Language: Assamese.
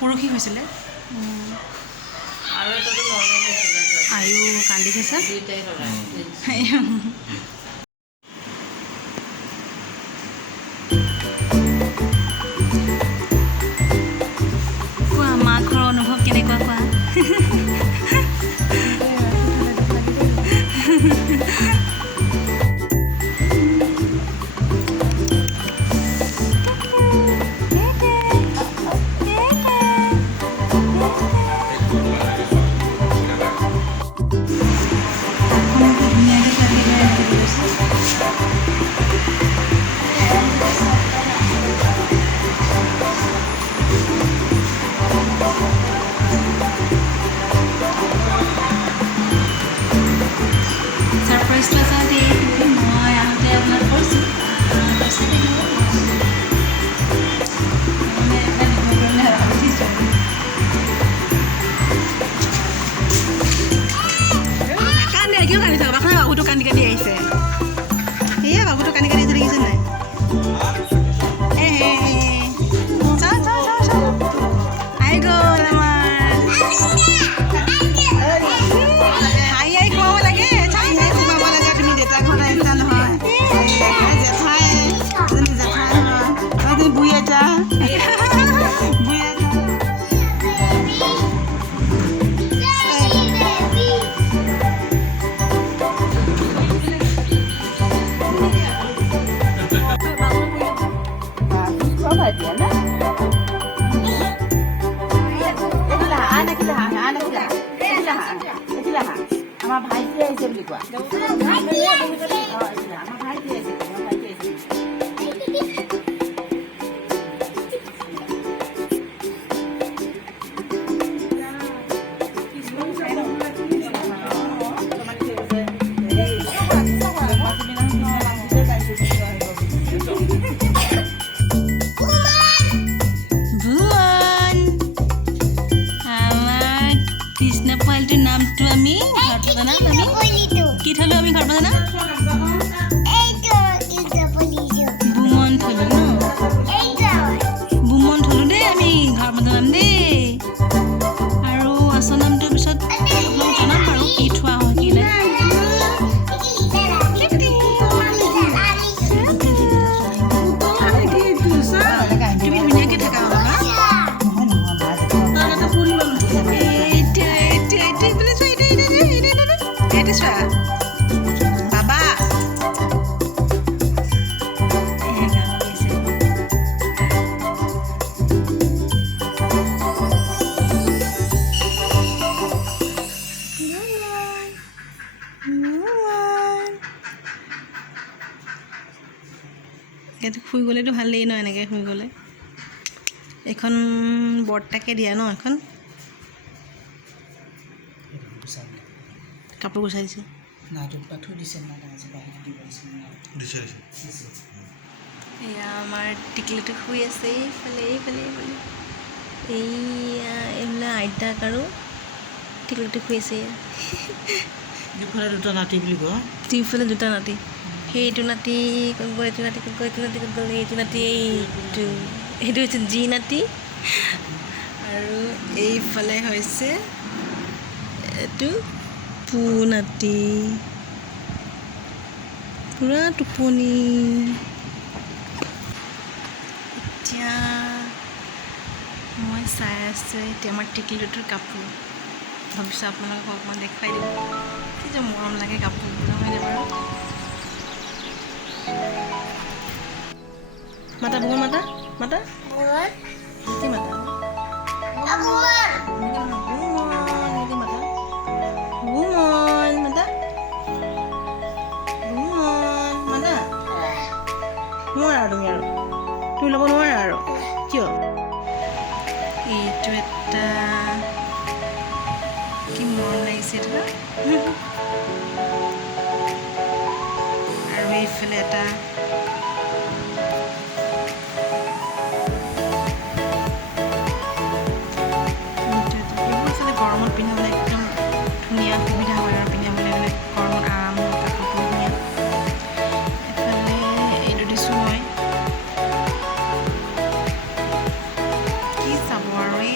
পৰহি হৈছিলে আৰু এটাতো নৰ্মেল হৈছিলে আয়ু কান্দি খাইছা দুইটাই হ'লে কোৱা মা ঘৰৰ অনুভৱ কেনেকুৱা কোৱা ছাৰপ্ৰাইজটো আচলতে মই আহোঁতে আপোনাক কৈছোঁ কান্দি কিয় কান্দি থাকা বাখনে বাবুটো কান্দি কান্দি আহিছে সেয়া বাবুটো কান্দি কান্দি দেখিছে নাই চাওঁ চাওঁ চাওঁ চাওঁ আহি গ'ল আমাৰ হাই হাই খুৱাব লাগে চাই হাই খুৱাব লাগে তুমি দেউতা ঘৰত আহিছা নহয় জেঠাই জেঠাই হয় তুমি বুঢ়ী আছা বুঢ়ী আছা আমাৰ ভাইটি আহিছে বুলি কোৱা আমাৰ ভাইটি আহিছে কৃষ্ণ পোৱালিটোৰ নামটো আমি ঘৰত বনাম কি থলো আমি ঘৰত বনাম বুমন থলো ন বুমন থলো দেই আমি ঘৰত বনাম দেই আৰু আচল নামটোৰ পিছত আপোনাক জনাম বাৰু কি থোৱা হয় কি নাই তুমি ধুনীয়াকৈ থাকা বাবা ইয়াতে শুই গ'লেতো ভালেই ন এনেকৈ শুই গ'লে এইখন বৰ্তাকে দিয়া ন এখন কাপোৰ গুচাই দিছে এয়া আমাৰ টিকলিটো শুই আছে এইফালে এইফালে এইফালে এইয়া এইফালে আইতাক আৰু টিকলিটো শুই আছে দুফালে দুটা নাতি বুলি কোৱা দুইফালে দুটা নাতি সেইটো নাতি ক'ত গ'ল এইটো নাতি ক'ত গ'ল এইটো নাতি ক'ত গ'ল এইটো নাতি এইটো হৈছে জি নাতি আৰু এইফালে হৈছে এইটো পু নাতি পূৰা টোপনি এতিয়া মই চাই আছোঁ এতিয়া আমাৰ টিকলিটোৰ কাপোৰ ভাবিছোঁ আপোনালোকক অকণমান দেখুৱাই দিম কি যে মৰম লাগে কাপোৰবোৰ নহয়নে বাৰু মাতা বুমন মাতা মাতা কি মাতা নোৱাৰা তুমি আৰু তুমি ল'ব নোৱাৰা আৰু কিয় এইটো এটা কি মৰম লাগিছে এটা আৰু এইফালে এটা গৰমত পিন্ধাবলৈ একদম ধুনীয়া সুবিধা হয় আৰু পিন্ধাবলৈ মানে গৰমত আৰাম কাপোৰটো ধুনীয়া এফালে এইটো দিছোঁ মই কি চাব আৰু এই